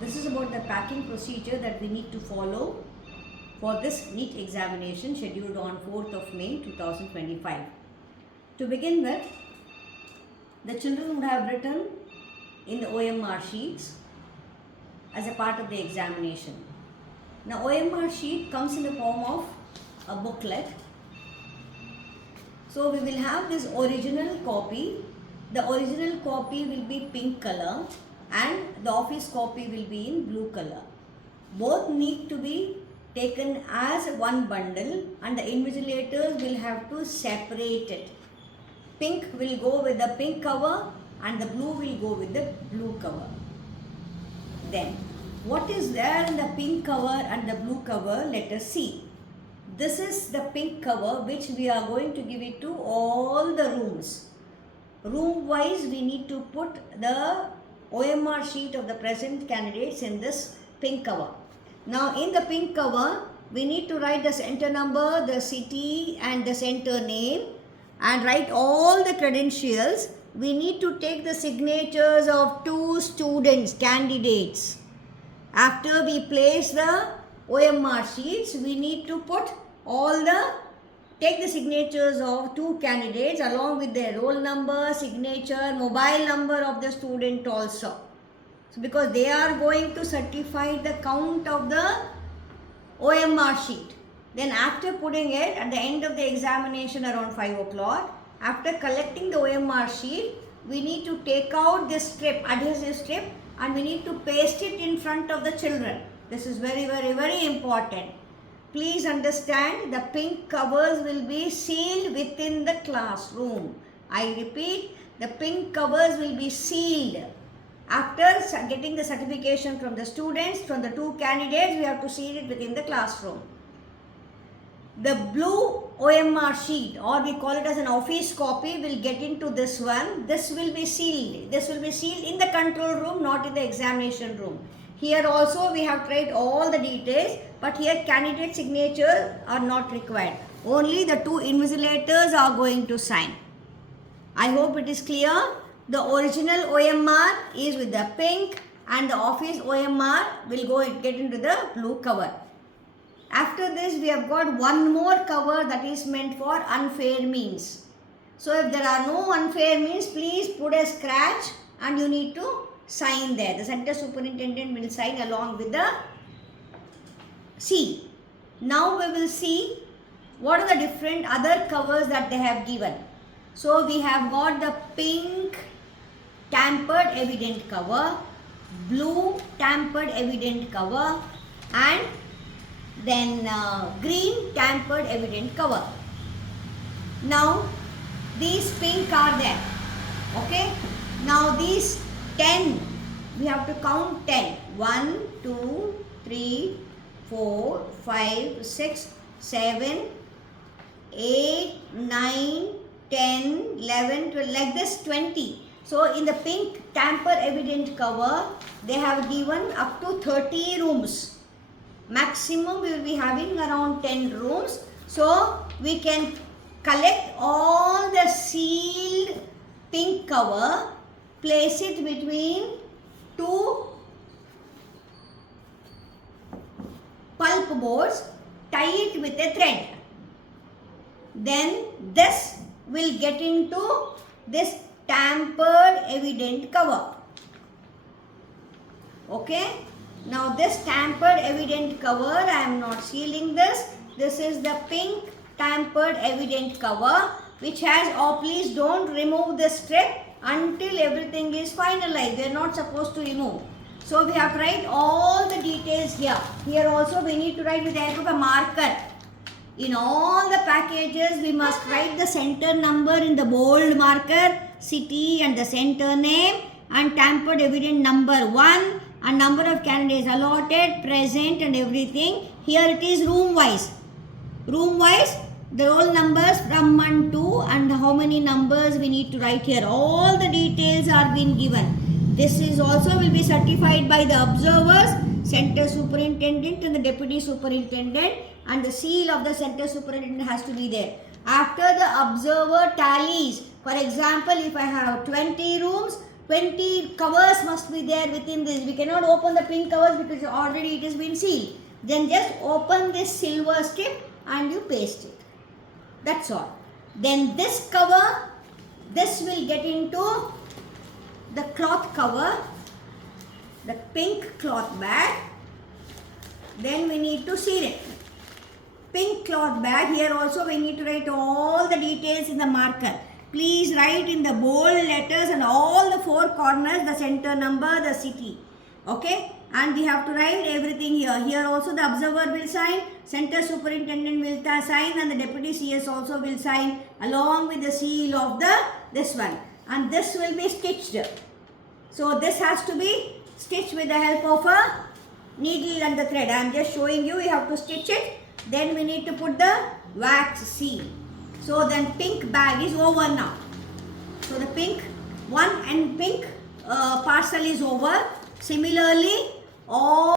This is about the packing procedure that we need to follow for this NEET examination scheduled on 4th of May 2025. To begin with, the children would have written in the OMR sheets as a part of the examination. Now OMR sheet comes in the form of a booklet. So we will have this original copy. The original copy will be pink color and the office copy will be in blue color. Both need to be taken as one bundle and the invigilators will have to separate it. Pink will go with the pink cover and the blue will go with the blue cover. Then what is there in the pink cover and the blue cover? Let us see. This is the pink cover which we are going to give it to all the rooms. Room wise we need to put the OMR sheet of the present candidates in this pink cover. Now in the pink cover we need to write the center number, the city and the center name and write all the credentials. We need to take the signatures of 2 students, candidates. After we place the OMR sheets, we need to put take the signatures of 2 candidates along with their roll number, signature, mobile number of the student also. So because they are going to certify the count of the OMR sheet. Then after putting it at the end of the examination around 5 o'clock, after collecting the OMR sheet, we need to take out this strip, adhesive strip, and we need to paste it in front of the children. This is very important. Please understand, the pink covers will be sealed within the classroom. I repeat, the pink covers will be sealed. After getting the certification from the students, from the 2 candidates, we have to seal it within the classroom. The blue OMR sheet, or we call it as an office copy, will get into this one. This will be sealed. This will be sealed in the control room, not in the examination room. Here also we have tried all the details, but here candidate signatures are not required. Only the 2 invigilators are going to sign. I hope it is clear. The original OMR is with the pink and the office OMR will get into the blue cover. After this we have got one more cover that is meant for unfair means. So if there are no unfair means, please put a scratch and you need to sign there. The center superintendent will sign along with the seal. Now we will see what are the different other covers that they have given. So we have got the pink tampered evident cover, blue tampered evident cover and then green tampered evident cover. Now these pink are there. Okay. Now these 10, we have to count 10. 1, 2, 3, 4, 5, 6, 7, 8, 9, 10, 11, 12, like this 20. So in the pink tamper evident cover, they have given up to 30 rooms. Maximum we will be having around 10 rooms. So we can collect all the sealed pink cover, place it between 2 pulp boards, tie it with a thread. Then this will get into this tampered evident cover. Okay. Now this tampered evident cover, I am not sealing this. This is the pink tampered evident cover which has, please don't remove the strip until everything is finalized. We are not supposed to remove. So we have to write all the details here. Here also we need to write with the help of a marker. In all the packages we must write the center number in the bold marker, city and the center name and tampered evident number 1 and number of candidates allotted, present and everything. Here it is room wise. Room wise, the roll numbers from 1 to and how many numbers we need to write here. All the details are being given. This is also will be certified by the observers, center superintendent and the deputy superintendent, and the seal of the center superintendent has to be there. After the observer tallies, for example, if I have 20 rooms, 20 covers must be there within this. We cannot open the pink covers because already it has been sealed. Then just open this silver strip and you paste it. That's all. Then this cover, this will get into the cloth cover, the pink cloth bag. Then we need to seal it. Pink cloth bag, here also we need to write all the details in the marker. Please write in the bold letters and all the four corners, the center number, the city. Okay? And we have to write everything here. Here also the observer will sign, center superintendent will sign, and the deputy CS also will sign along with the seal of this one. And this will be stitched. So this has to be stitched with the help of a needle and the thread. I am just showing you, you have to stitch it. Then we need to put the wax seal. So then pink bag is over now. So the pink one and pink parcel is over. Similarly, all